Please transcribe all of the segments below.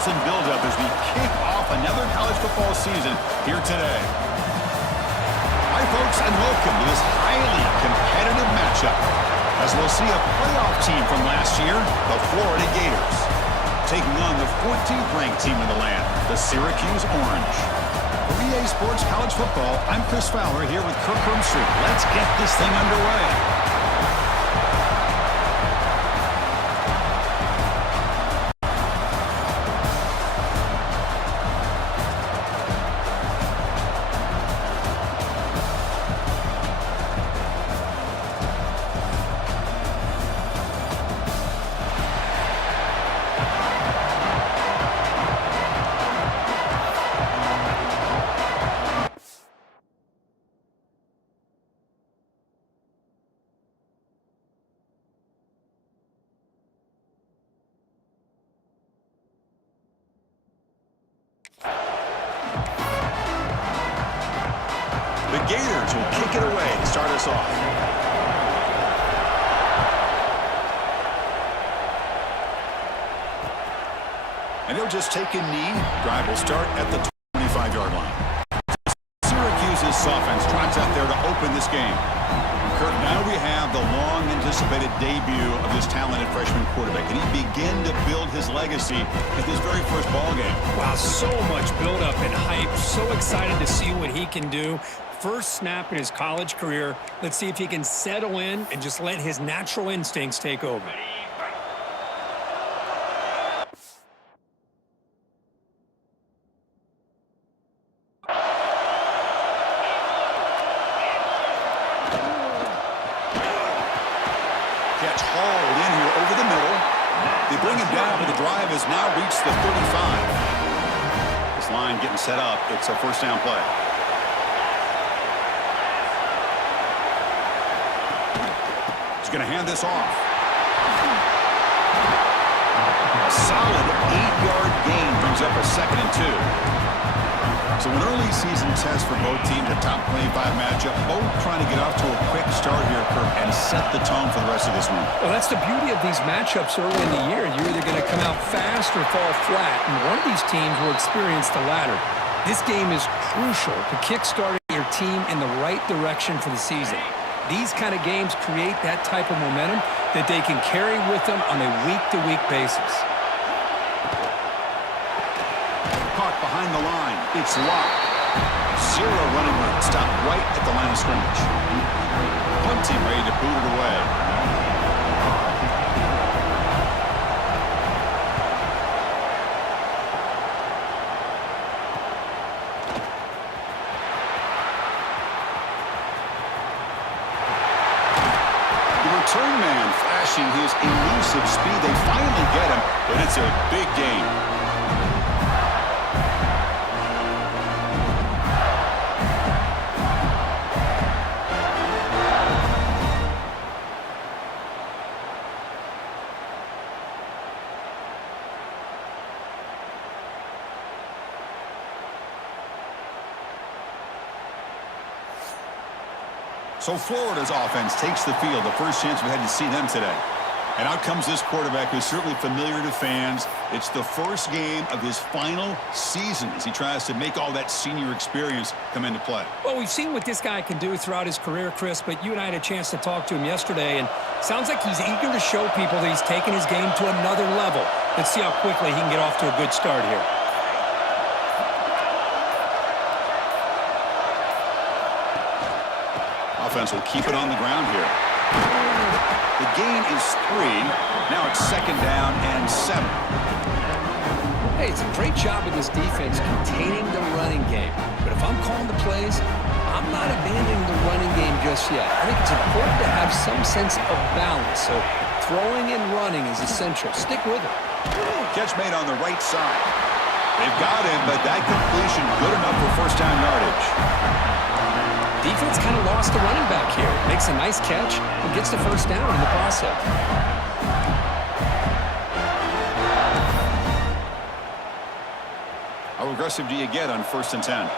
buzz and build-up as we kick off another college football season here today. Hi, folks, and welcome to this highly competitive matchup as we'll see a playoff team from last year, the Florida Gators, taking on the 14th-ranked team in the land, the Syracuse Orange. For EA Sports College Football, I'm Chris Fowler here with Kirk Hermstreet. Let's get this thing underway. The Gators will kick it away to start us off. And he'll just take a knee. Drive will start at the 25-yard line. Syracuse's offense trots out there to open this game. Kirk, now we have the long-anticipated debut of this talented freshman quarterback. And he began to build his legacy in his very first ball game. Wow, so much build-up and hype. So excited to see what he can do. First snap in his college career. Let's see if he can settle in and just let his natural instincts take over. Catch hauled in here over the middle. They bring him down, but the drive has now reached the 35. This line getting set up. It's a first down play. He's going to hand this off. A solid 8-yard gain brings up a 2nd and 2. So an early season test for both teams, a top 25 matchup, both trying to get off to a quick start here, Kirk, and set the tone for the rest of this one. Well, that's the beauty of these matchups early in the year. You're either going to come out fast or fall flat, and one of these teams will experience the latter. This game is crucial to kick-starting your team in the right direction for the season. These kind of games create that type of momentum that they can carry with them on a week-to-week basis. Caught behind the line. It's locked. Zero running room. Stopped right at the line of scrimmage. Punt team ready to boot it away. The return man flashing his elusive speed. They finally get him, but it's a big gain. So Florida's offense takes the field. The first chance we had to see them today. And out comes this quarterback who's certainly familiar to fans. It's the first game of his final season as he tries to make all that senior experience come into play. Well, we've seen what this guy can do throughout his career, Chris, but you and I had a chance to talk to him yesterday, and it sounds like he's eager to show people that he's taken his game to another level. Let's see how quickly he can get off to a good start here. Offense will keep it on the ground here. The gain is 3. Now it's 2nd down and 7. Hey, it's a great job with this defense containing the running game. But if I'm calling the plays, I'm not abandoning the running game just yet. I think it's important to have some sense of balance. So throwing and running is essential. Stick with it. Catch made on the right side. They've got him, but that completion good enough for first down yardage. Defense kind of lost the running back here. Makes a nice catch and gets the first down in the process. How aggressive do you get on 1st and 10?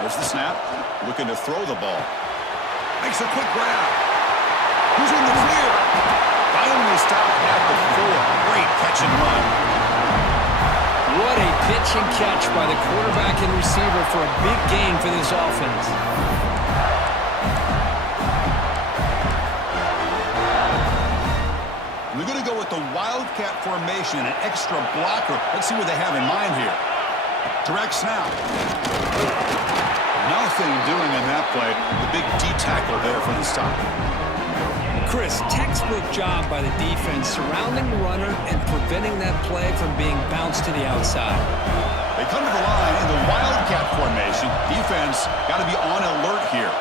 There's the snap. Looking to throw the ball. Makes a quick grab. Who's in the clear? finally stopped at the 4. Great catch and run. What a pitch and catch by the quarterback and receiver for a big gain for this offense. They're going to go with the Wildcat formation and an extra blocker. Let's see what they have in mind here. Direct snap. Nothing doing in that play. The big D tackle there for the stop. Chris, textbook job by the defense surrounding the runner and preventing that play from being bounced to the outside. They come to the line in the Wildcat formation. Defense got to be on alert here.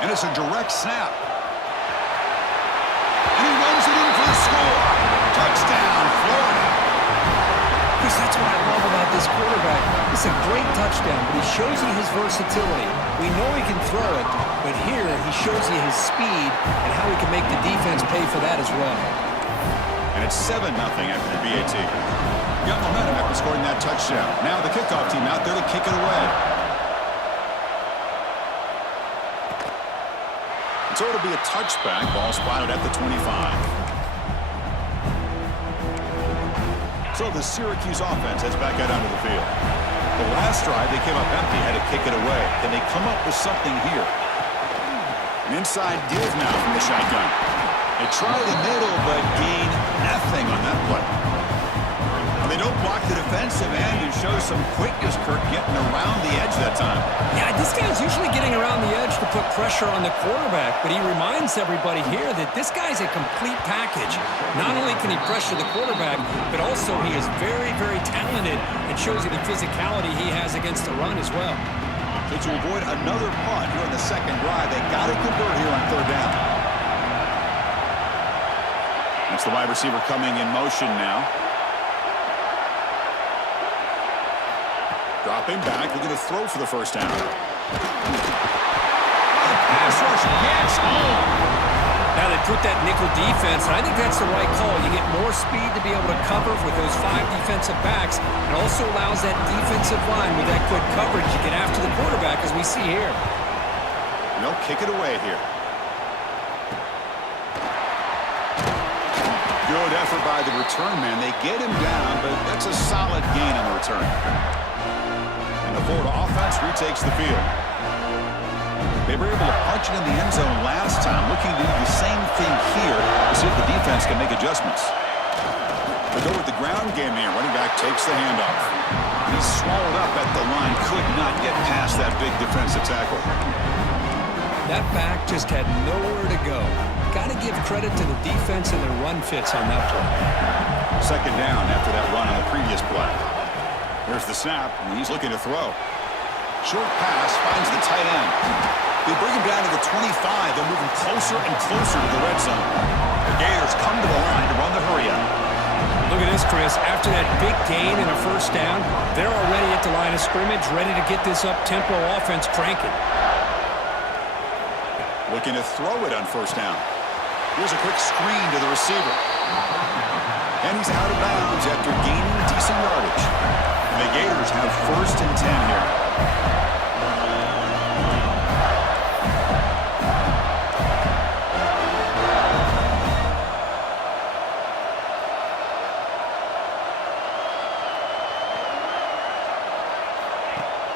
And it's a direct snap. And he runs it in for the score. Touchdown, Florida. Chris, that's what I love about this quarterback. It's a great touchdown, but he shows you his versatility. We know he can throw it, but here he shows you his speed and how he can make the defense pay for that as well. And it's 7-0 after the BAT. Got momentum after scoring that touchdown. Now the kickoff team out there to kick it away. So it'll be a touchback. Ball spotted at the 25. So the Syracuse offense heads back out onto the field. The last drive, they came up empty, had to kick it away. Can they come up with something here? An inside give now from the shotgun. They try the middle, but gain nothing on that play. They don't block the defensive end and show some quickness, Kirk, getting around the edge that time. Yeah, this guy's usually getting around the edge to put pressure on the quarterback, but he reminds everybody here that this guy's a complete package. Not only can he pressure the quarterback, but also he is very, very talented and shows you the physicality he has against the run as well. So to avoid another punt here on the second drive, they got to convert here on third down. That's the wide receiver coming in motion now. Dropping back, looking to throw for the first down. Pass rush, yes, Now they put that nickel defense, and I think that's the right call. You get more speed to be able to cover with those 5 defensive backs. It also allows that defensive line with that good coverage to get after the quarterback, as we see here. No, kick it away here. Good effort by the return man. They get him down, but that's a solid gain on the return. And the Florida offense retakes the field. They were able to punch it in the end zone last time, looking to do the same thing here to see if the defense can make adjustments. They go with the ground game here. Running back takes the handoff. He's swallowed up at the line, could not get past that big defensive tackle. That back just had nowhere to go. Got to give credit to the defense and their run fits on that play. Second down after that run on the previous play. There's the snap, and he's looking to throw. Short pass finds the tight end. They bring him down to the 25. They're moving closer and closer to the red zone. The Gators come to the line to run the hurry-up. Look at this, Chris. After that big gain and a first down, they're already at the line of scrimmage, ready to get this up-tempo offense cranking. Looking to throw it on first down. Here's a quick screen to the receiver. And he's out of bounds after gaining decent yardage. And the Gators have 1st and 10 here.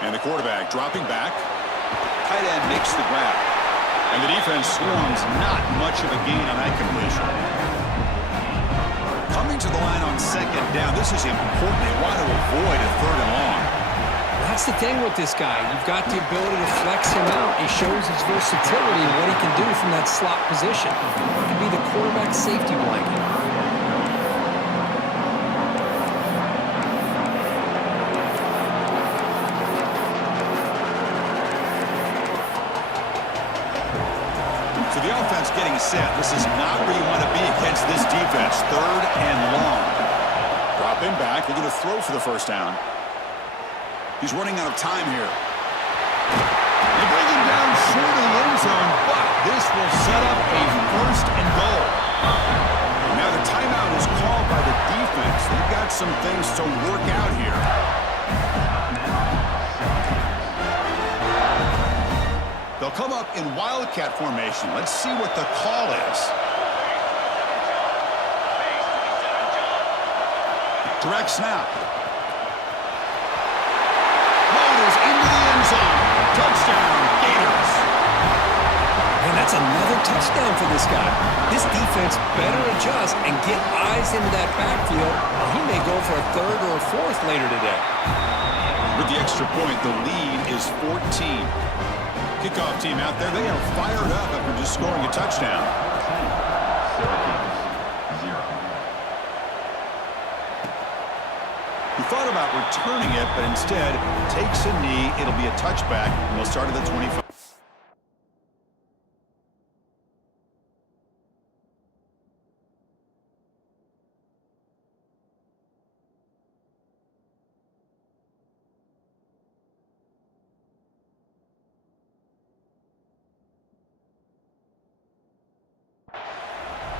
And the quarterback dropping back. Tight end makes the grab. And the defense swarms, not much of a gain on that completion. Coming to the line on second down, this is important. They want to avoid a 3rd and long. That's the thing with this guy. You've got the ability to flex him out. He shows his versatility and what he can do from that slot position. He can be the quarterback safety blanket. So the offense getting set. This is not where you want to be against this defense. 3rd and long. Dropping back. They're going to throw for the first down. He's running out of time here. They bring him down short of the end zone, but this will set up a 1st and goal. Now the timeout is called by the defense. They've got some things to work out here. They'll come up up in Wildcat formation. Let's see what the call is. Direct snap. Motors into the end zone. Touchdown, Gators. And that's another touchdown for this guy. This defense better adjust and get eyes into that backfield, or he may go for a third or a fourth later today. With the extra point, the lead is 14. Kickoff team out there, they are fired up after just scoring a touchdown. He thought about returning it, but instead takes a knee. It'll be a touchback, and they'll start at the 25.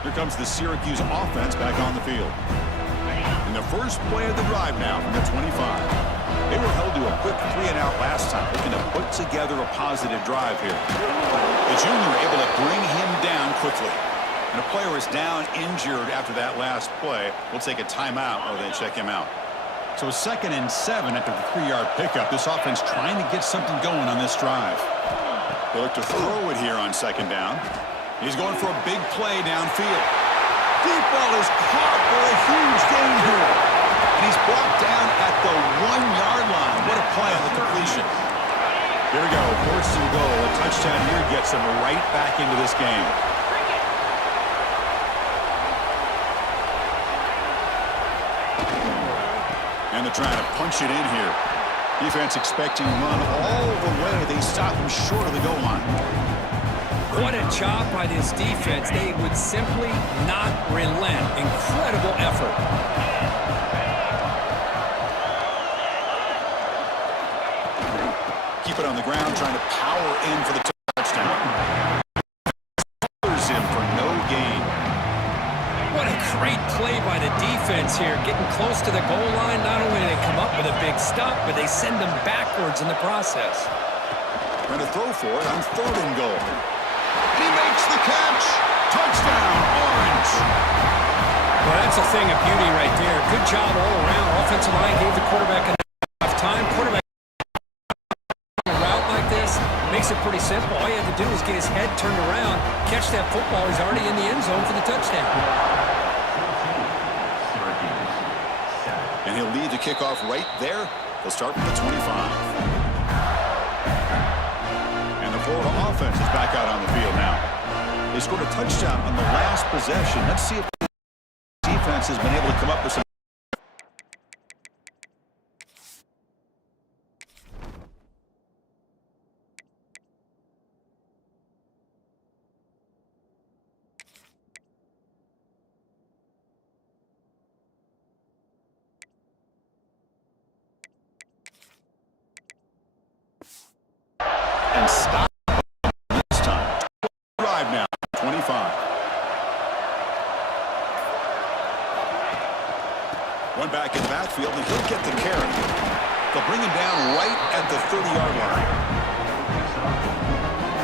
Here comes the Syracuse offense back on the field. In the first play of the drive now from the 25. They were held to a quick 3-and-out last time, looking to put together a positive drive here. The junior able to bring him down quickly. And a player is down injured after that last play. We'll take a timeout while they check him out. So 2nd and 7 after the 3-yard pickup. This offense trying to get something going on this drive. They look to throw it here on 2nd down. He's going for a big play downfield. Deep ball is caught for a huge gain here. And he's brought down at the 1-yard line. What a play on the completion. Here we go, 4th and goal. A touchdown here gets him right back into this game. And they're trying to punch it in here. Defense expecting run all the way. They stop him short of the goal line. What a job by this defense. They would simply not relent. Incredible effort. Keep it on the ground, trying to power in for the touchdown. Him for no gain. What a great play by the defense here. Getting close to the goal line. Not only do they come up with a big stop, but they send them backwards in the process. Trying to throw for it on 3rd and goal. He makes the catch. Touchdown, Orange. Well, that's a thing of beauty right there. Good job all around. Offensive line gave the quarterback enough time. Quarterback on a route like this makes it pretty simple. All you have to do is get his head turned around, catch that football. He's already in the end zone for the touchdown. And he'll lead the kickoff right there. They'll start from the 25. Florida offense is back out on the field now. They scored a touchdown on the last possession. Let's see if the defense has been able to come up with some. And stop. Now, 25. One back in the backfield, and he'll get the carry. They'll bring him down right at the 30-yard line.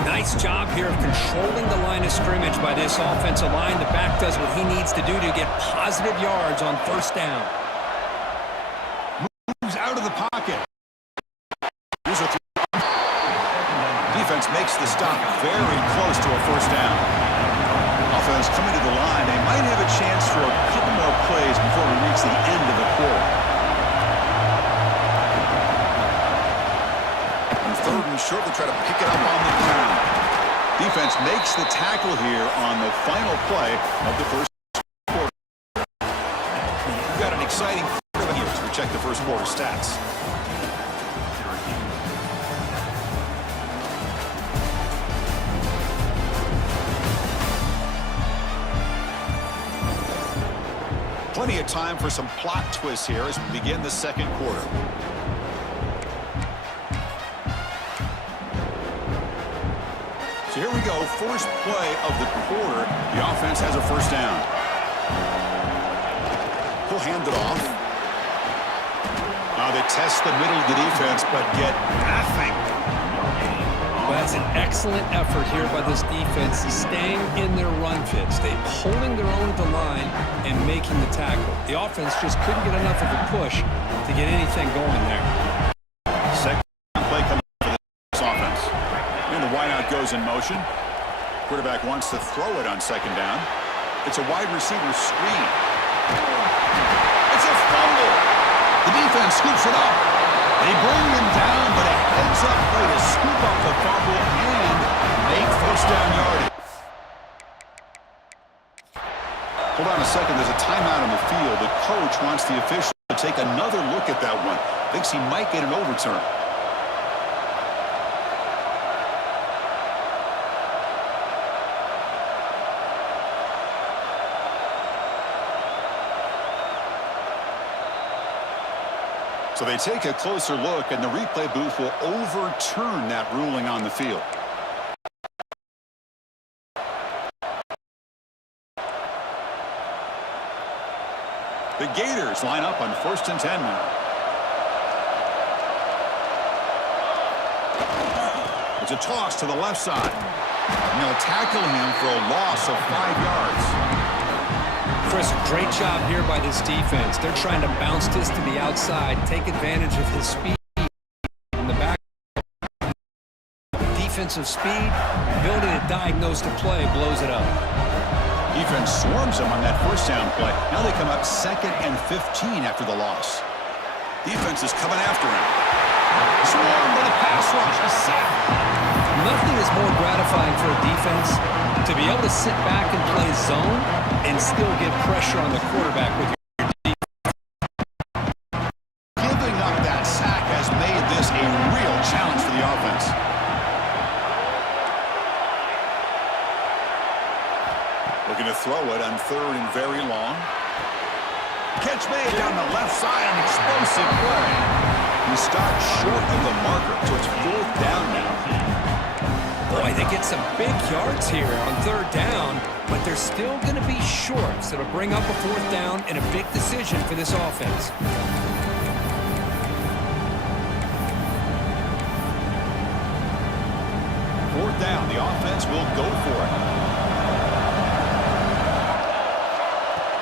Nice job here of controlling the line of scrimmage by this offensive line. The back does what he needs to do to get positive yards on 1st down. Moves out of the pocket. Here's a defense makes the stop very close to a 1st down. Offense coming to the line. They might have a chance for a couple more plays before we reach the end of the quarter. On 3rd and short, they try to pick it up on the ground. Defense makes the tackle here on the final play of the first quarter. We've got an exciting quarter here as we check the first quarter stats. Plenty of time for some plot twists here as we begin the 2nd quarter. So here we go, first play of the quarter. The offense has a 1st down. He'll hand it off. Now they test the middle of the defense, but get nothing. Well, that's an excellent effort here by this defense, staying in their run fit, holding their own at the line and making the tackle. The offense just couldn't get enough of a push to get anything going there. Second play coming for this offense. And the wideout goes in motion. Quarterback wants to throw it on second down. It's a wide receiver screen. It's a fumble. The defense scoops it up. They bring him down, but a heads-up play to scoop up the fumble and make first down yardage. Hold on a second. There's a timeout on the field. The coach wants the official to take another look at that one. Thinks he might get an overturn. So they take a closer look, and the replay booth will overturn that ruling on the field. The Gators line up on 1st and 10 now. It's a toss to the left side. And they'll tackle him for a loss of 5 yards. Chris, great job here by this defense. They're trying to bounce this to the outside, take advantage of his speed in the back. Defensive speed, ability to diagnose the play, blows it up. Defense swarms him on that first down play. Now they come up 2nd and 15 after the loss. Defense is coming after him. Swarmed by the pass rush. A sack. Nothing is more gratifying for a defense to be able to sit back and play zone and still get pressure on the quarterback with your defense. Giving up that sack has made this a real challenge for the offense. Looking to throw it on 3rd and very long. Catch made down the left side, an explosive play. He stopped short of the marker, so it's 4th down now. Boy, they get some big yards here on 3rd down, but they're still going to be short, so it'll bring up a 4th down and a big decision for this offense. Fourth down, the offense will go for it.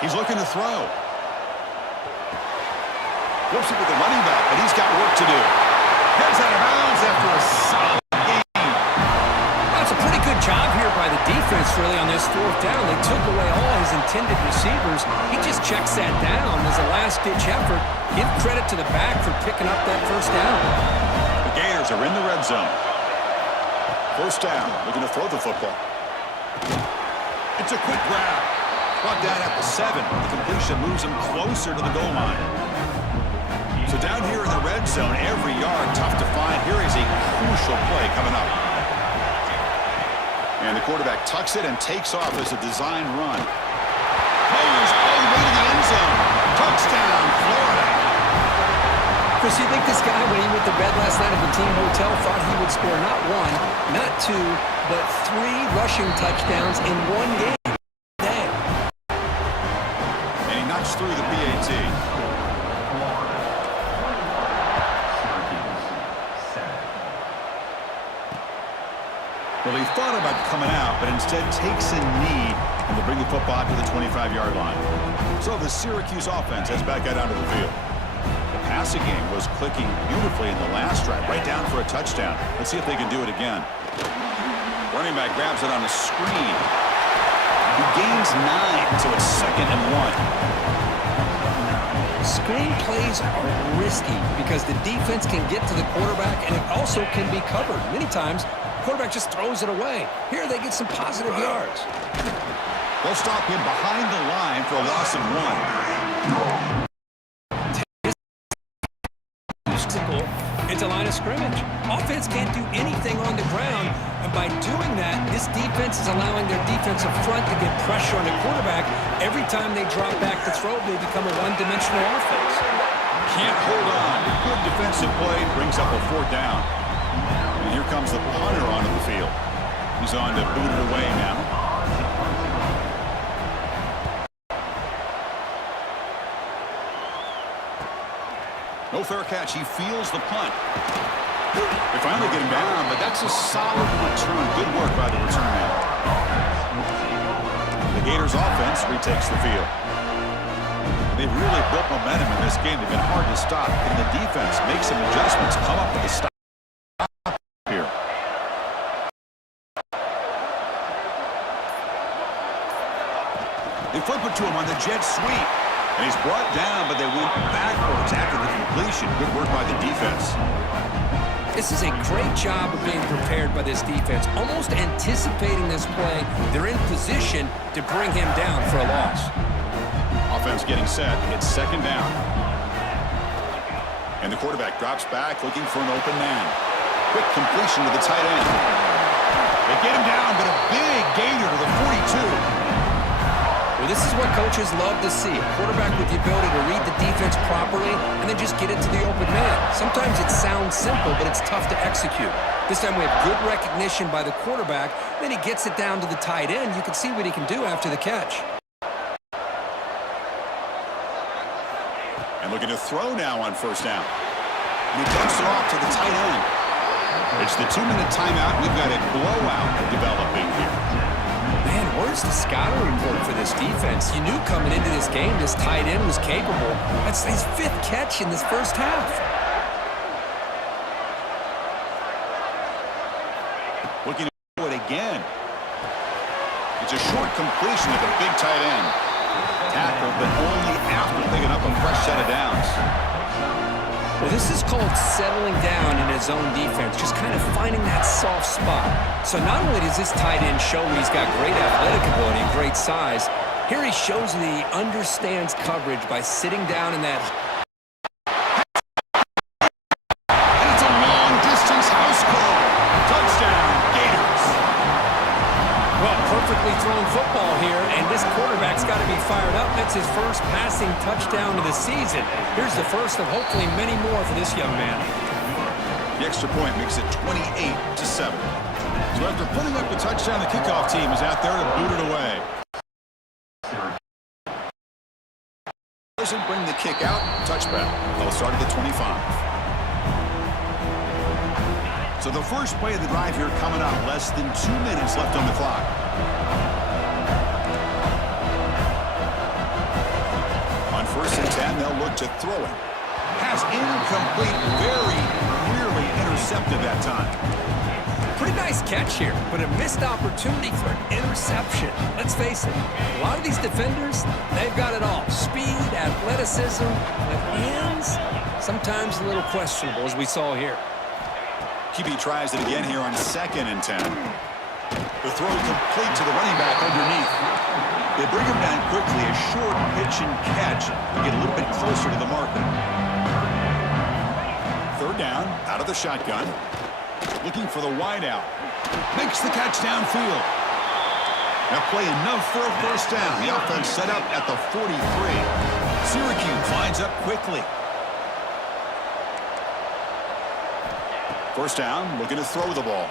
He's looking to throw. Flips it with the running back, but he's got work to do. Heads out of bounds after a solid game. That's a pretty good job here by the defense, really, on this 4th down. They took away all his intended receivers. He just checks that down as a last-ditch effort. Give credit to the back for picking up that first down. The Gators are in the red zone. First down, looking to throw the football. It's a quick grab. Brought down at the 7. The completion moves him closer to the goal line. So down here in the red zone, every yard tough to find. Here is a crucial play coming up. And the quarterback tucks it and takes off as a design run. Goes all the way to the end zone. Touchdown, Florida. Chris, you think this guy, when he went to bed last night at the team hotel, thought he would score not 1, not 2, but 3 rushing touchdowns in one game? And he knocks through the PAT. Well, he thought about coming out, but instead takes a knee and will bring the football to the 25-yard line. So the Syracuse offense heads back out onto the field. The passing game was clicking beautifully in the last drive, right down for a touchdown. Let's see if they can do it again. Running back grabs it on a screen. He gains 9, so it's 2nd and 1. Screen plays are risky because the defense can get to the quarterback and it also can be covered. Many times, the quarterback just throws it away. Here they get some positive yards. They'll stop him behind the line for a loss of 1. It's a line of scrimmage. Offense can't do anything on the ground, and by doing that, this defense is allowing their defensive front to get pressure on the quarterback. Every time they drop back to throw, they become a one-dimensional offense. Can't hold on. A good defensive play brings up a 4th down. And here comes the punter onto the field. He's on to boot it away now. No fair catch. He feels the punt. They finally get him down, but that's a solid return. Good work by the return man. The Gators offense retakes the field. They've really built momentum in this game. They've been hard to stop. And the defense makes some adjustments, come up with a stop here. They flip it to him on the jet sweep. And he's brought down, but they went backwards after the completion. Good work by the defense. This is a great job of being prepared by this defense, almost anticipating this play. They're in position to bring him down for a loss. Offense getting set. It's second down. And the quarterback drops back looking for an open man. Quick completion to the tight end. They get him down, but a big gainer to the 42. Well, this is what coaches love to see. A quarterback with the ability to read the defense properly and then just get it to the open man. Sometimes it sounds simple, but it's tough to execute. This time we have good recognition by the quarterback. Then he gets it down to the tight end. You can see what he can do after the catch. And looking to throw now on first down. And he dumps it off to the tight end. It's the 2-minute timeout. We've got a blowout developing here. Man, where's the scouting report for this defense? You knew coming into this game this tight end was capable. That's his 5th catch in this first half. Looking to do it again. It's a short completion at the big tight end. Tackle, but only after picking up a fresh set of downs. Well, this is called settling down in his own defense, just kind of finding that soft spot. So not only does this tight end show he's got great athletic ability and great size, here he shows that he understands coverage by sitting down in that. And it's a long-distance house call. Touchdown, Gators. Well, perfectly thrown football here, and this quarterback's got to be fired up. That's his first passing touchdown of the season. Here's the first of hopefully many more for this young man. The extra point makes it 28-7. So after putting up the touchdown, the kickoff team is out there to boot it away. Doesn't bring the kick out. Touchback. They'll start at the 25. So the first play of the drive here coming up. Less than 2 minutes left on the clock. On 1st and 10, they'll look to throw it. Pass incomplete. Very nearly intercepted that time. Pretty nice catch here, but a missed opportunity for an interception. Let's face it, a lot of these defenders, they've got it all. Speed, athleticism, but hands, sometimes a little questionable, as we saw here. QB tries it again here on 2nd and 10. The throw complete to the running back underneath. They bring him down quickly, a short pitch and catch to get a little bit closer to the marker. 3rd down, out of the shotgun. Looking for the wideout. Makes the catch downfield. Now play enough for a first down. The offense set up at the 43. Syracuse lines up quickly. First down, looking to throw the ball.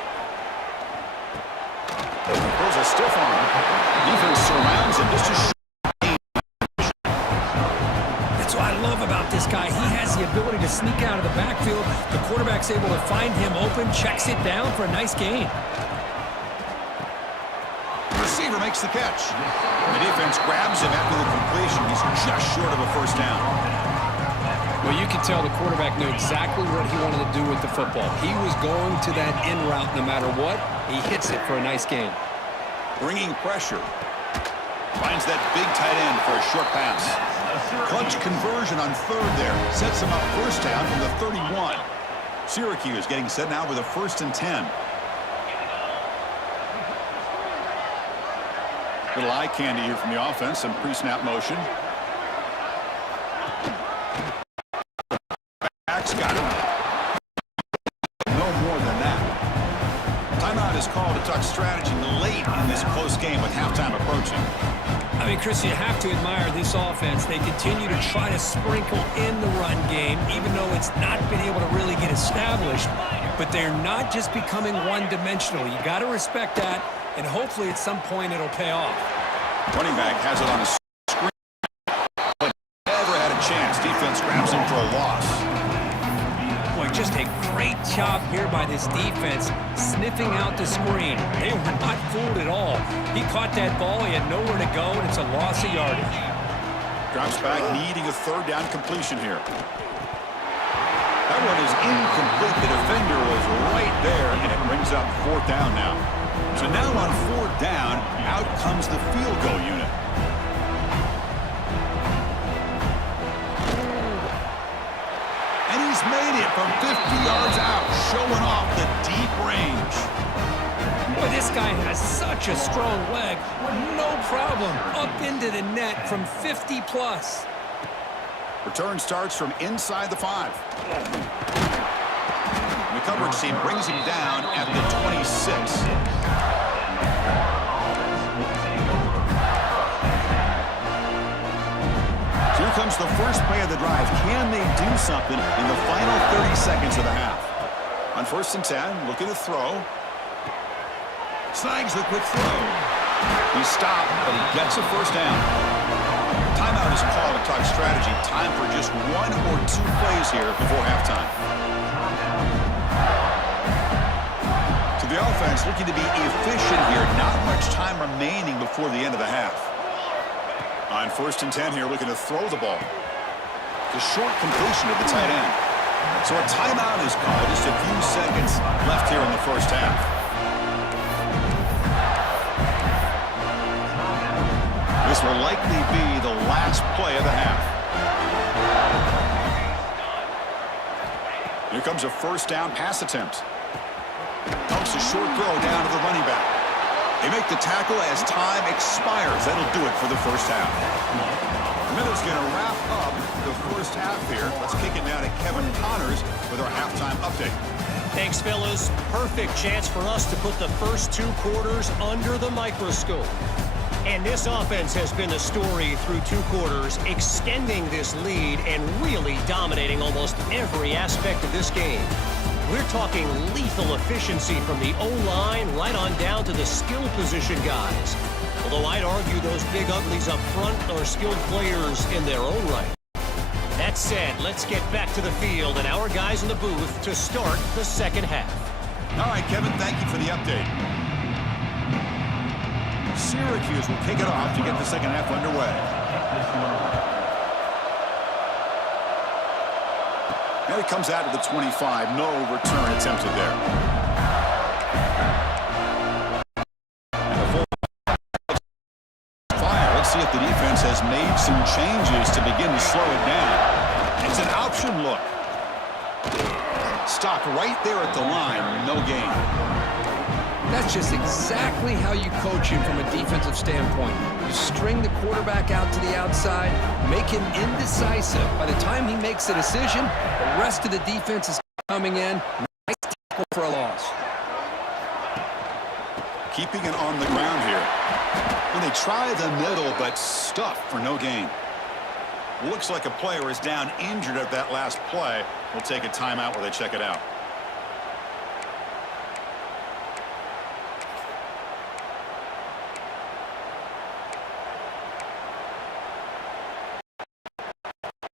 There's a stiff arm. Defense surrounds him. Just a short. That's what I love about this guy. He has the ability to sneak out of the backfield. The quarterback's able to find him open, checks it down for a nice gain. The receiver makes the catch. The defense grabs him after the completion. He's just short of a first down. Well, you can tell the quarterback knew exactly what he wanted to do with the football. He was going to that in route no matter what. He hits it for a nice gain. Bringing pressure. Finds that big tight end for a short pass. Clutch conversion on 3rd there. Sets him up first down from the 31. Syracuse getting set now with a 1st and 10. Little eye candy here from the offense. Some pre-snap motion. Back's got him. No more than that. Timeout is called to talk strategy late in this close game with halftime approaching. I mean, Chris, you have to admire this offense. They continue to try to sprinkle in the run game, even though it's not been able to really get established. But they're not just becoming one-dimensional. You got to respect that, and hopefully at some point it'll pay off. Running back has it on a screen, but never had a chance. Defense grabs him for a loss. Boy, just a great Great job here by this defense, sniffing out the screen. They were not fooled at all. He caught that ball. He had nowhere to go, and it's a loss of yardage. Drops back, needing a third down completion here. That one is incomplete. The defender was right there, and it brings up fourth down now. So now on fourth down, out comes the field goal unit. And he's made it from 50 yards out, showing off the deep range. Boy, this guy has such a strong leg. No problem. Up into the net from 50 plus. Return starts from inside the 5. The coverage team brings him down at the 26. Here comes the first play of the drive. Can they do something in the final 30 seconds of the half? On 1st and 10, looking to throw. Snags the quick throw. He's stopped, but he gets a first down. Timeout is called to talk strategy. Time for just 1 or 2 plays here before halftime. So the offense looking to be efficient here. Not much time remaining before the end of the half. On 1st and 10 here, looking to throw the ball. The short completion of the tight end. So a timeout is called. Just a few seconds left here in the first half. This will likely be the last play of the half. Here comes a first down pass attempt. Dumps a short throw down to the running back. They make the tackle as time expires. That'll do it for the first half. Miller's going to wrap up the first half here. Let's kick it down to Kevin Connors with our halftime update. Thanks, fellas. Perfect chance for us to put the first 2 quarters under the microscope. And this offense has been the story through 2 quarters, extending this lead and really dominating almost every aspect of this game. We're talking lethal efficiency from the O-line right on down to the skill position guys. Although I'd argue those big uglies up front are skilled players in their own right. That said, let's get back to the field and our guys in the booth to start the second half. All right, Kevin, thank you for the update. Syracuse will kick it off to get the second half underway. And it comes out to the 25. No return attempted there. And the full fire. Let's see if the defense has made some changes to begin to slow it down. It's an option look. Stopped right there at the line. No gain. That's just exactly how you coach him from a defensive standpoint. You string the quarterback out to the outside, make him indecisive. By the time he makes a decision, the rest of the defense is coming in. Nice tackle for a loss. Keeping it on the ground here. And they try the middle, but stuffed for no gain. Looks like a player is down injured at that last play. We'll take a timeout while they check it out.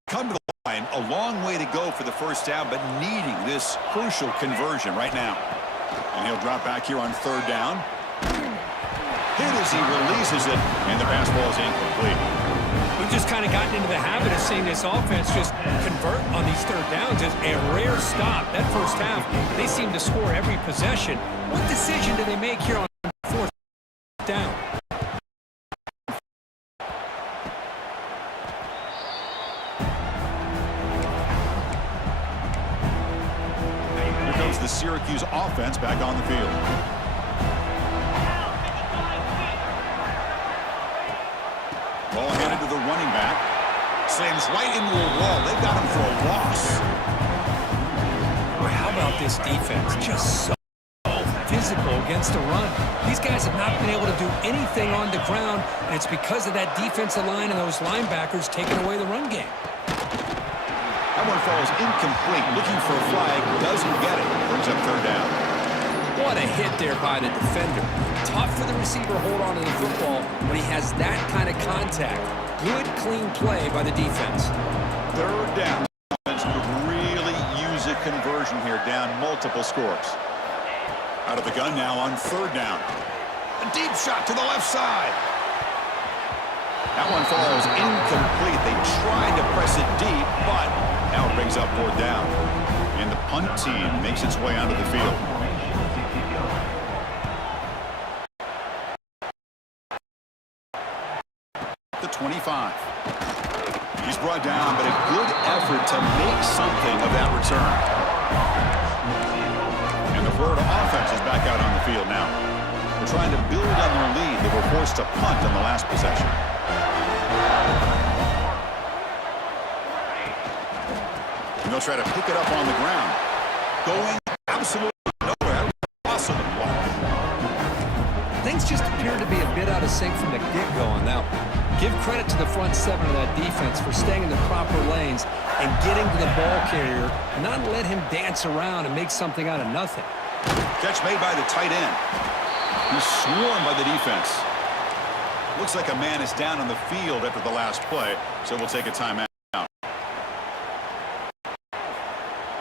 Come to the line, a long way to go for the first down, but needing this crucial conversion right now. And he'll drop back here on 3rd down. Hit as he releases it, and the pass ball is incomplete. We've just kind of gotten into the habit of seeing this offense just convert on these 3rd downs. It's a rare stop. That first half, they seem to score every possession. What decision do they make here on 4th down? The Syracuse offense back on the field. Ball handed to the running back. Slams right into a wall. They've got him for a loss. Well, how about this defense? Just so physical against the run. These guys have not been able to do anything on the ground, and it's because of that defensive line and those linebackers taking away the run game. That one falls incomplete. Looking for a flag. Doesn't get it. Brings up 3rd down. What a hit there by the defender. Tough for the receiver to hold on to the football when he has that kind of contact. Good, clean play by the defense. 3rd down. Defense could really use a conversion here, down multiple scores. Out of the gun now on third down. A deep shot to the left side. That one falls incomplete. They tried to press it deep, but now it brings up fourth down. And the punt team makes its way onto the field. The 25. He's brought down, but a good effort to make something of that return. And the Florida offense is back out on the field now. They're trying to build on their lead. They were forced to punt on the last possession. And they'll try to pick it up on the ground. Going absolutely nowhere. Awesome. Things just appear to be a bit out of sync from the get-go on that one. Give credit to the front seven of that defense for staying in the proper lanes and getting to the ball carrier, not let him dance around and make something out of nothing. Catch made by the tight end. He's swarmed by the defense. Looks like a man is down on the field after the last play, so we'll take a timeout.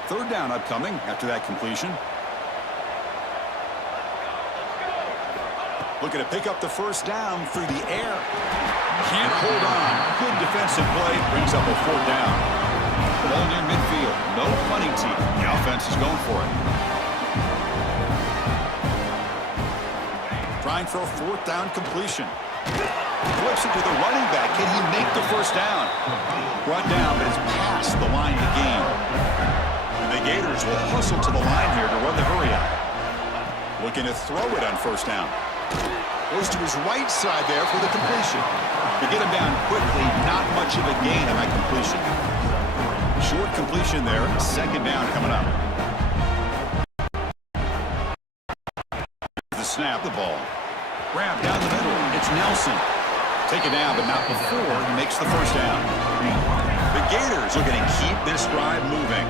Third down upcoming after that completion. Looking to pick up the first down through the air. Can't hold on. Good defensive play. Brings up a fourth down. Ball near midfield. No punting team. The offense is going for it. Trying for a fourth down completion. Flips it to the running back. Can he make the first down? Brought down, but it's past the line to gain. And the Gators will hustle to the line here to run the hurry up. Looking to throw it on first down. Goes to his right side there for the completion. To get him down quickly, not much of a gain on that completion. Short completion there, second down coming up. The snap, the ball. Grab down the middle, it's Nelson. Take it down, but not before he makes the first down. The Gators are going to keep this drive moving.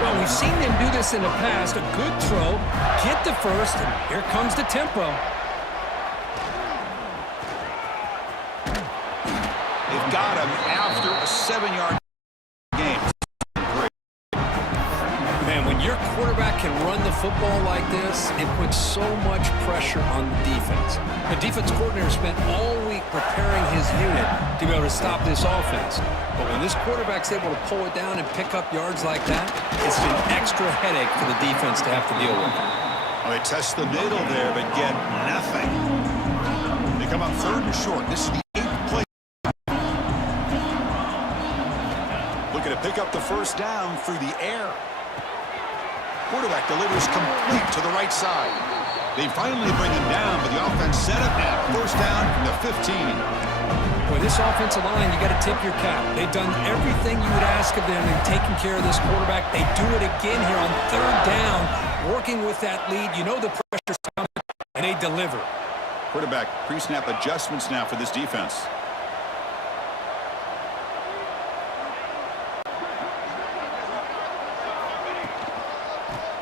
Well, we've seen them do this in the past. A good throw, get the first, and here comes the tempo. They've got him after a 7-yard game. Great. Man, when your quarterback can run the football like this, it puts so much pressure on the defense. The defense coordinator spent all week preparing his unit to be able to stop this offense. But when this quarterback's able to pull it down and pick up yards like that, it's an extra headache for the defense to have to deal with. Well, they test the middle there, but get nothing. They come up third and short. This is the 8th play. Looking to pick up the first down through the air. Quarterback delivers complete to the right side. They finally bring him down, but the offense set up now. First down from the 15. Boy, this offensive line, you got to tip your cap. They've done everything you would ask of them in taking care of this quarterback. They do it again here on third down, working with that lead. You know the pressure's coming, and they deliver. Quarterback pre-snap adjustments now for this defense.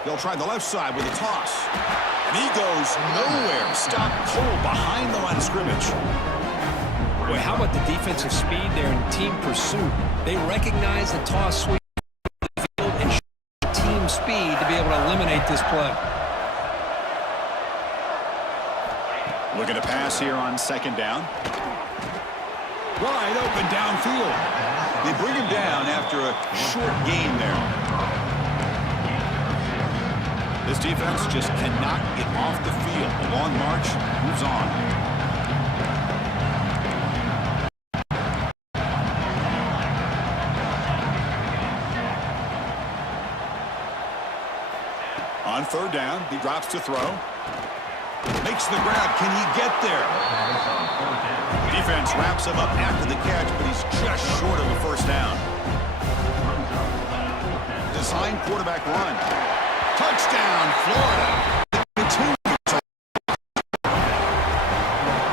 They'll try the left side with a toss. And he goes nowhere. Stopped cold behind the line of scrimmage. Boy, how about the defensive speed there in team pursuit? They recognize the toss sweep and team speed to be able to eliminate this play. Looking to pass here on second down. Wide open downfield. They bring him down after a short gain there. This defense just cannot get off the field. The long march moves on. On third down, he drops to throw. Makes the grab. Can he get there? Defense wraps him up after the catch, but he's just short of a first down. Design quarterback run. Touchdown, Florida.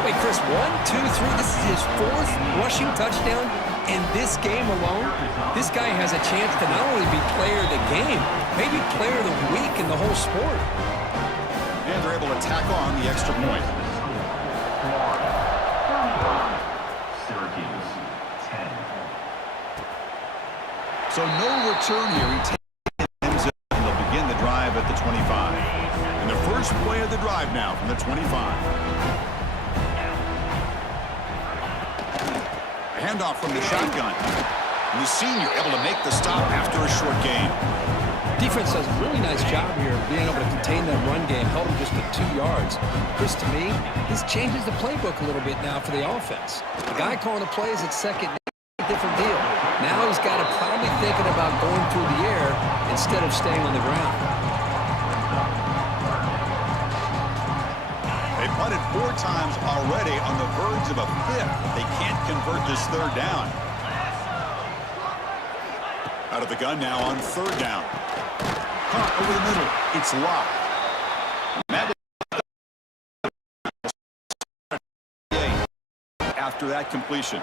Wait, Chris, 1, 2, 3. This is his 4th rushing touchdown in this game alone. This guy has a chance to not only be player of the game, maybe player of the week in the whole sport. And they're able to tack on the extra point. Syracuse, 10. So no return here. He takes at the 25. And the first play of the drive now from the 25. A handoff from the shotgun. And the senior able to make the stop after a short gain. Defense does a really nice job here of being able to contain that run game, held him just to 2 yards. Chris, to me, this changes the playbook a little bit now for the offense. The guy calling the plays at second, different deal. Now he's got to probably thinking about going through the air instead of staying on the ground. They punted 4 times already on the verge of a 5th. They can't convert this 3rd down. Out of the gun now on 3rd down. Caught over the middle. It's locked. After that completion.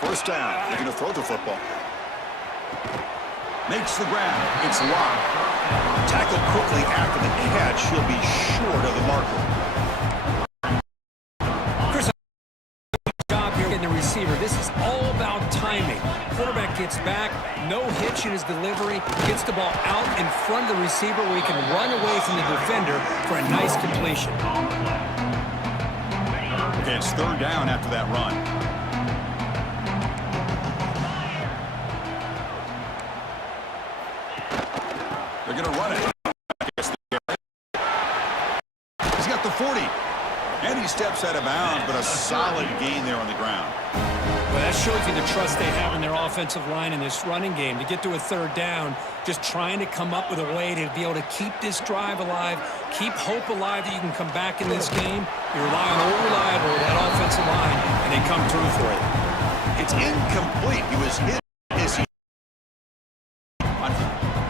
First down. They're going to throw the football. Makes the grab. It's locked. Tackled quickly after the catch. He'll be short of the marker. Receiver. This is all about timing. Quarterback gets back, no hitch in his delivery, gets the ball out in front of the receiver where he can run away from the defender for a nice completion. Okay, it's 3rd down after that run. They're going to run it. He's got the 40. And he steps out of bounds, but a solid gain there on the ground. Well, that shows you the trust they have in their offensive line in this running game. To get to a 3rd down, just trying to come up with a way to be able to keep this drive alive, keep hope alive that you can come back in this game. You rely on reliable that offensive line, and they come through for you. It's incomplete. He was hit. On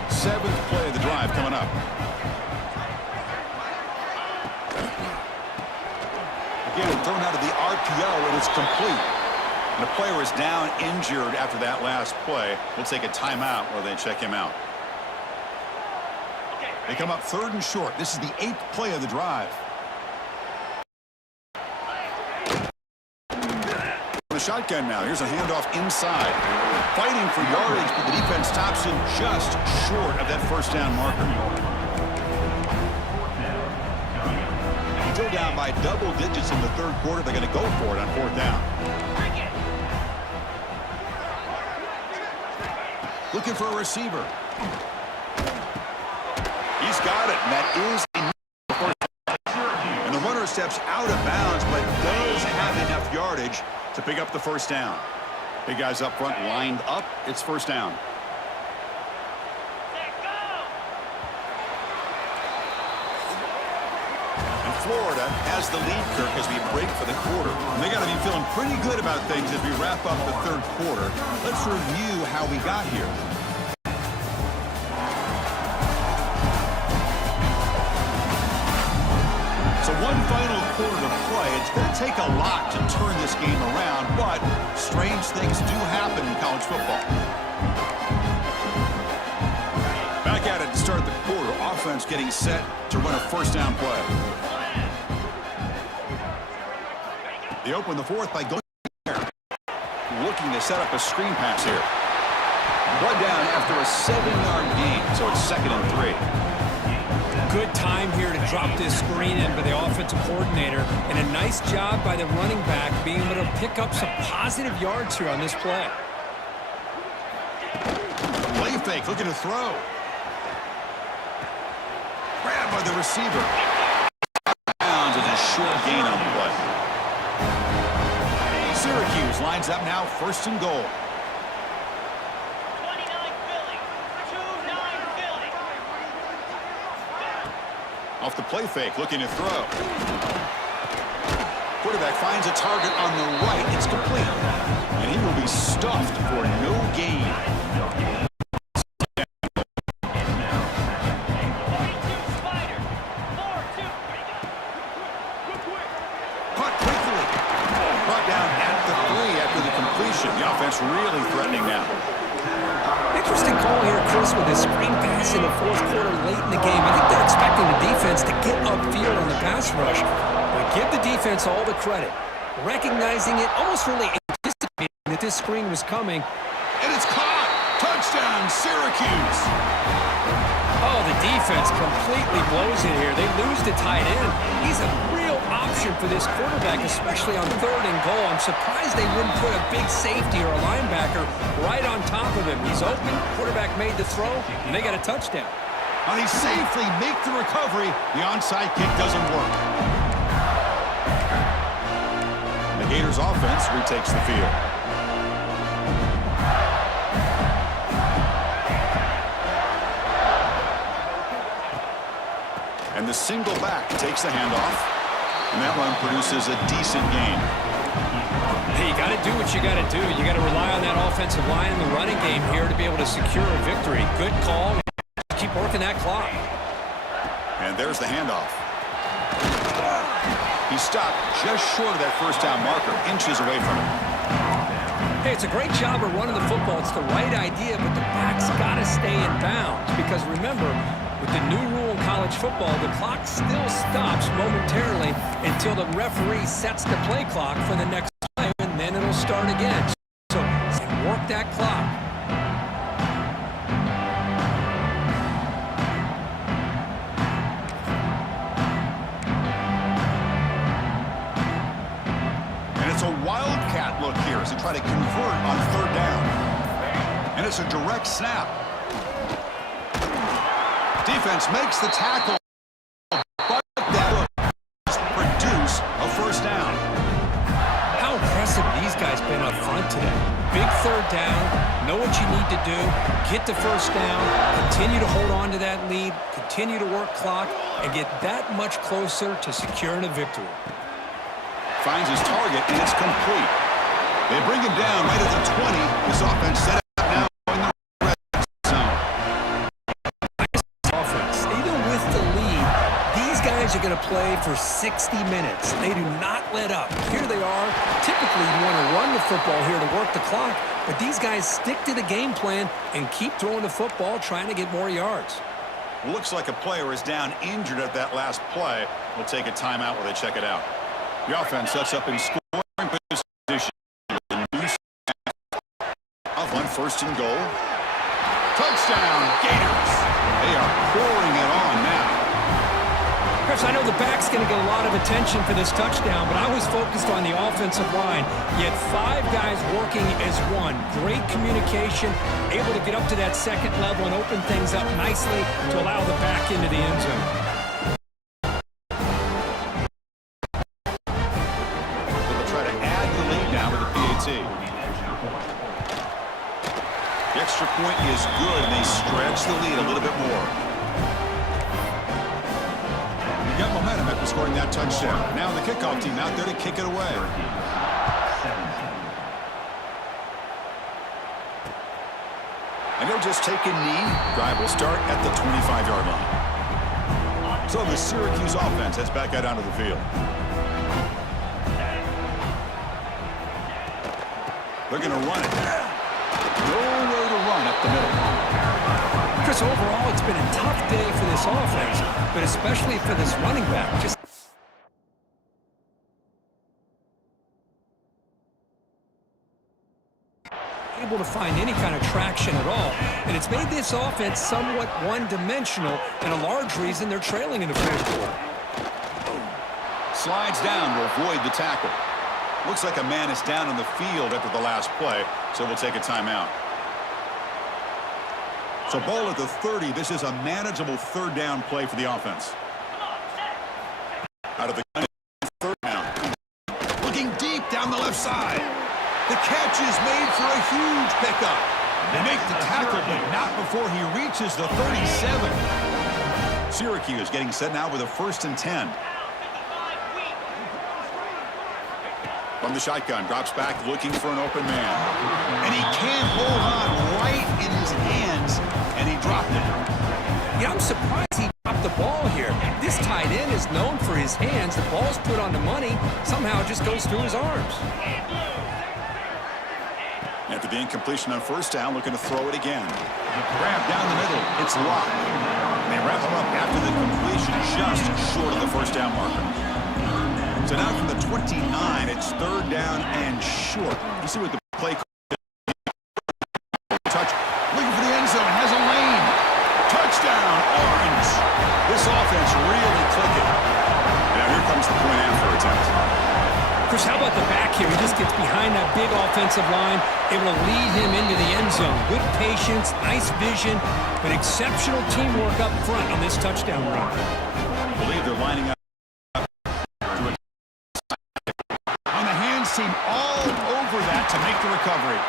7th play of the drive coming up. Again, thrown out of the RPO, and it's complete. And the player is down injured after that last play. We'll take a timeout while they check him out. They come up 3rd and short. This is the 8th play of the drive. The shotgun now. Here's a handoff inside. Fighting for yardage, but the defense stops him just short of that 1st down marker. Still down by double digits in the 3rd quarter. They're going to go for it on 4th down. Looking for a receiver. He's got it, and that is enough. And the runner steps out of bounds, but does have enough yardage to pick up the 1st down. Big guys up front lined up. It's 1st down. Florida has the lead, Kirk, as we break for the quarter. And they got to be feeling pretty good about things as we wrap up the 3rd quarter. Let's review how we got here. So one final quarter to play. It's going to take a lot to turn this game around, but strange things do happen in college football. Back at it to start the quarter. Offense getting set to run a 1st down play. They open the 4th by going there. Looking to set up a screen pass here. Brought down after a 7-yard gain, so it's 2nd and 3. Good time here to drop this screen in by the offensive coordinator, and a nice job by the running back being able to pick up some positive yards here on this play. Play fake, looking to throw. Grabbed by the receiver. Bounds is a short gain on the play. Syracuse lines up now, 1st and goal. 29 Philly. 2-9 Philly. Off the play fake, looking to throw. Quarterback finds a target on the right. It's complete. And he will be stuffed for no gain. The offense really threatening now. Interesting call here, Chris, with a screen pass in the 4th quarter late in the game. I think they're expecting the defense to get upfield on the pass rush. But give the defense all the credit. Recognizing it, almost really that this screen was coming. And it's caught. Touchdown, Syracuse. Oh, the defense completely blows it here. They lose the tight end. He's a real option for this quarterback, especially on 3rd and goal. I'm surprised they wouldn't put a big safety or a linebacker right on top of him. He's open. Quarterback made the throw, and they got a touchdown. And he safely makes the recovery. The onside kick doesn't work. The Gators offense retakes the field. And the single back takes the handoff. And that run produces a decent gain. Hey, you got to do what you got to do. You got to rely on that offensive line in the running game here to be able to secure a victory. Good call. Keep working that clock. And there's the handoff. He stopped just short of that first down marker, inches away from him. Hey, it's a great job of running the football. It's the right idea, but the back's got to stay in bounds. Because remember, with the new rule in college football, the clock still stops momentarily until the referee sets the play clock for the next play, and then it'll start again. So work that clock. And it's a wildcat look here as they try to convert on 3rd down. And it's a direct snap. Defense makes the tackle, but that will produce a 1st down. How impressive these guys been up front today. Big 3rd down, know what you need to do, get the 1st down, continue to hold on to that lead, continue to work clock, and get that much closer to securing a victory. Finds his target, and it's complete. They bring him down right at the 20. This offense set up now in the red zone. Even with the lead, these guys are going to play for 60 minutes. They do not let up. Here they are. Typically, you want to run the football here to work the clock, but these guys stick to the game plan and keep throwing the football, trying to get more yards. Looks like a player is down injured at that last play. We'll take a timeout while they check it out. The offense sets up in scoring position. Off on 1st and goal. Touchdown, Gators. They are pouring it on now. Chris, I know the back's going to get a lot of attention for this touchdown, but I was focused on the offensive line. You had 5 guys working as one. Great communication, able to get up to that 2nd level and open things up nicely to allow the back into the end zone. The extra point is good, and they stretch the lead a little bit more. You got momentum after scoring that touchdown. Now the kickoff team out there to kick it away. And they'll just take a knee. Drive will start at the 25-yard line. So the Syracuse offense heads back out onto the field. They're going to run it. No way to run up the middle. Chris, overall, it's been a tough day for this offense, but especially for this running back. Just able to find any kind of traction at all, and it's made this offense somewhat one-dimensional, and a large reason they're trailing in the 4th quarter. Slides down to avoid the tackle. Looks like a man is down on the field after the last play, so we'll take a timeout. So ball at the 30. This is a manageable 3rd down play for the offense. Out of the 3rd down. Looking deep down the left side. The catch is made for a huge pickup. They make the tackle, but not before he reaches the 37. Syracuse getting set now with a 1st and 10. From the shotgun, drops back looking for an open man. And he can't hold on right in his hands, and he dropped it. Yeah, I'm surprised he dropped the ball here. This tight end is known for his hands. The ball's put on the money. Somehow it just goes through his arms. After the incompletion on 1st down, looking to throw it again. Grab down the middle. It's locked. And they wrap him up after the completion just short of the 1st down marker. So now from the 29, it's 3rd down and short. You see what the play. Touch. Looking for the end zone. Has a lane. Touchdown, Orange. This offense really clicking. Now here comes the point after attempt. Chris, how about the back here? He just gets behind that big offensive line, able to lead him into the end zone. Good patience, nice vision, but exceptional teamwork up front on this touchdown run. I believe they're lining up. On the hands team all over that to make the recovery.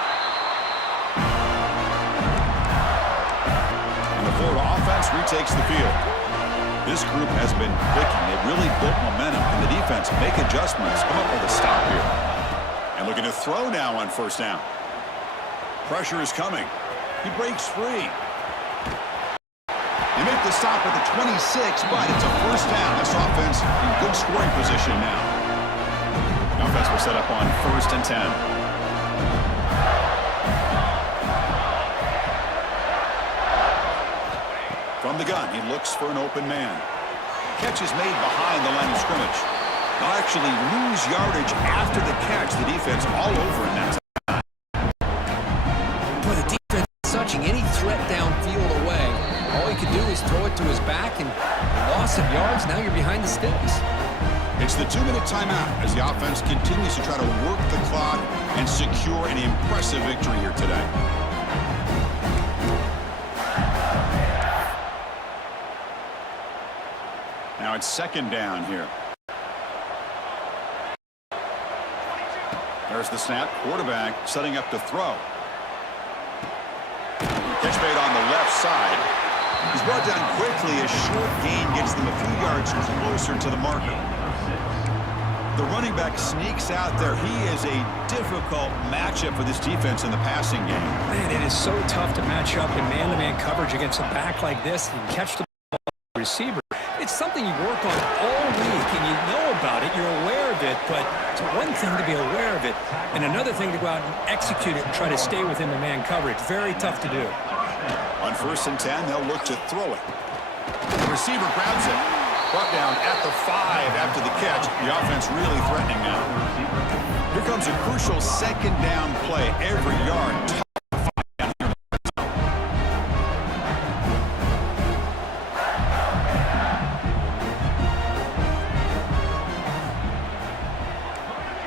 And the Florida offense retakes the field. This group has been clicking. They've really built momentum. And the defense make adjustments. Come up with a stop here. And looking to throw now on first down. Pressure is coming. He breaks free. They make the stop at the 26, but it's a first down. This offense in good scoring position now. The offense will set up on 1st and 10. From the gun, he looks for an open man. Catch is made behind the line of scrimmage. They'll actually lose yardage after the catch. The defense all over in that time. Boy, the defense is touching any threat downfield away. All he could do is throw it to his back, and loss of yards, now you're behind the sticks. It's the 2-minute timeout as the offense continues to try to work the clock and secure an impressive victory here today. Now it's 2nd down here. There's the snap. Quarterback setting up to throw. Catch made on the left side. He's brought down quickly. A short gain gets them a few yards closer to the marker. The running back sneaks out there. He is a difficult matchup for this defense in the passing game. Man, it is so tough to match up in man-to-man coverage against a back like this. You can catch the receiver. It's something you work on all week, and you know about it. You're aware of it, but it's one thing to be aware of it, and another thing to go out and execute it and try to stay within the man coverage. Very tough to do. On 1st and 10, they'll look to throw it. The receiver grabs it. Brought down at the 5 after the catch. The offense really threatening now. Here comes a crucial 2nd down play. Every yard.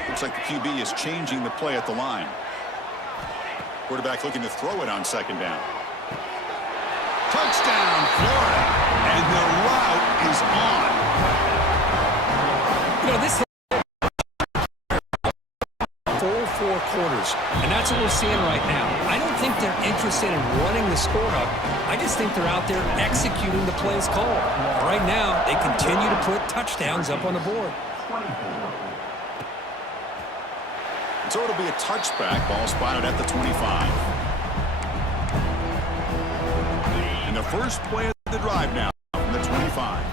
Looks like the QB is changing the play at the line. Quarterback looking to throw it on 2nd down. Touchdown, Florida. And the route is on. You know, this full 4 quarters, and that's what we're seeing right now. I don't think they're interested in running the score up. I just think they're out there executing the plays called. Right now, they continue to put touchdowns up on the board. So it'll be a touchback. Ball spotted at the 25. And the first play of the drive now from the 25.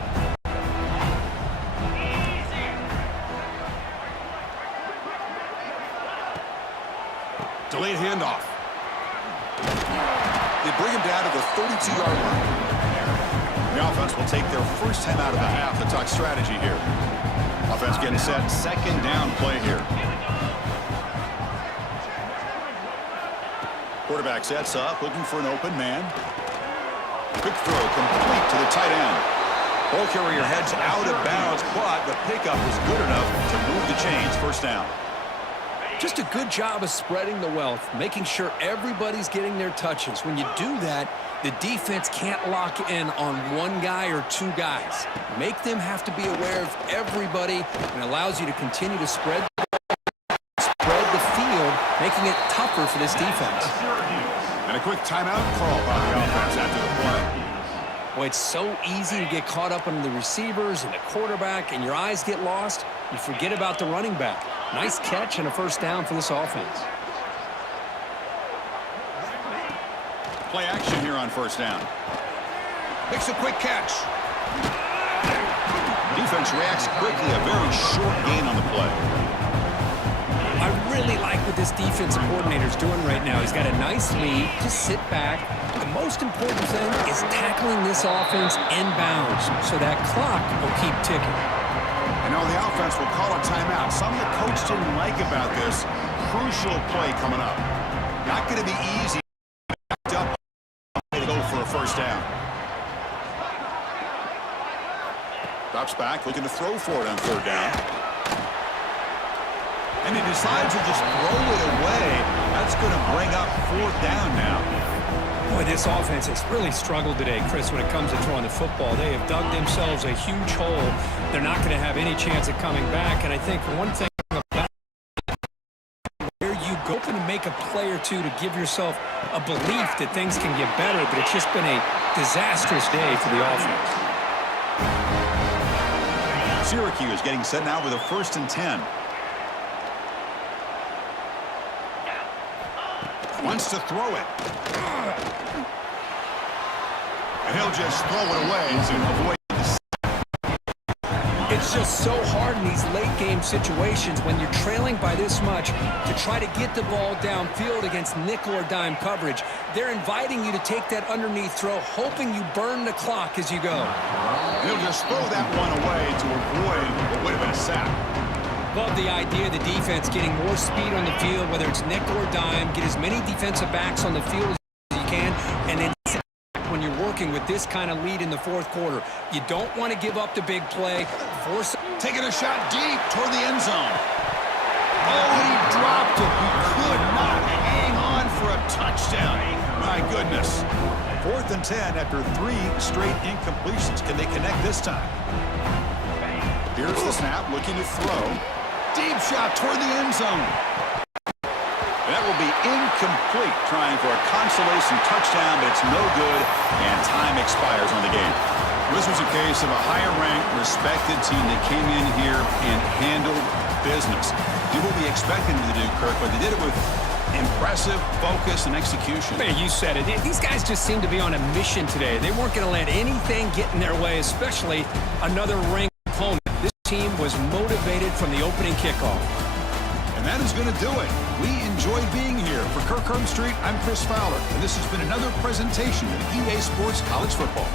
Delayed handoff. They bring him down to the 32-yard line. The offense will take their first time out of the half to talk strategy here. Offense getting set. 2nd down play here. Quarterback sets up, looking for an open man. Quick throw, complete to the tight end. Ball carrier heads out of bounds, but the pickup is good enough to move the chains. First down. Just a good job of spreading the wealth, making sure everybody's getting their touches. When you do that, the defense can't lock in on one guy or 2 guys. Make them have to be aware of everybody, and allows you to continue to spread the field, making it tougher for this defense. And a quick timeout call by the offense after the play. Boy, it's so easy to get caught up on the receivers and the quarterback, and your eyes get lost. You forget about the running back. Nice catch and a first down for this offense. Play action here on first down. Makes a quick catch. Defense reacts quickly. A very short gain on the play. I really like what this defensive coordinator is doing right now. He's got a nice lead. Just sit back. The most important thing is tackling this offense inbounds so that clock will keep ticking. And now the offense will call a timeout. Something the coach didn't like about this. crucial play coming up. Not going to be easy. Backed up to go for a first down. Drops back, looking to throw for it on third down. And he decides to just throw it away. That's going to bring up fourth down now. Boy, this offense has really struggled today, Chris, when it comes to throwing the football. They have dug themselves a huge hole. They're not going to have any chance of coming back. And I think one thing about where you go to make a play or two to give yourself a belief that things can get better, but it's just been a disastrous day for the offense. Syracuse getting set now with a 1st and 10. Wants to throw it. And he'll just throw it away to avoid the sack. It's just so hard in these late-game situations when you're trailing by this much to try to get the ball downfield against nickel or dime coverage. They're inviting you to take that underneath throw, hoping you burn the clock as you go. And he'll just throw that one away to avoid what would have been a sack. Love the idea of the defense getting more speed on the field, whether it's nickel or dime, get as many defensive backs on the field as you can, and then when you're working with this kind of lead in the fourth quarter. You don't want to give up the big play. Taking a shot deep toward the end zone. Oh, he dropped it. He could not hang on for a touchdown. My goodness. 4th and 10 after 3 straight incompletions. Can they connect this time? Here's the snap, looking to throw. Deep shot toward the end zone. That will be incomplete, trying for a consolation touchdown, but it's no good, and time expires on the game. This was a case of a higher-ranked, respected team that came in here and handled business. Did what we expected them to do, Kirk, but they did it with impressive focus and execution. Man, you said it. These guys just seem to be on a mission today. They weren't going to let anything get in their way, especially another ring opponent. This team was motivated from the opening kickoff. And that is going to do it. We enjoyed being here. For Kirk Street, I'm Chris Fowler, and this has been another presentation of EA Sports College Football.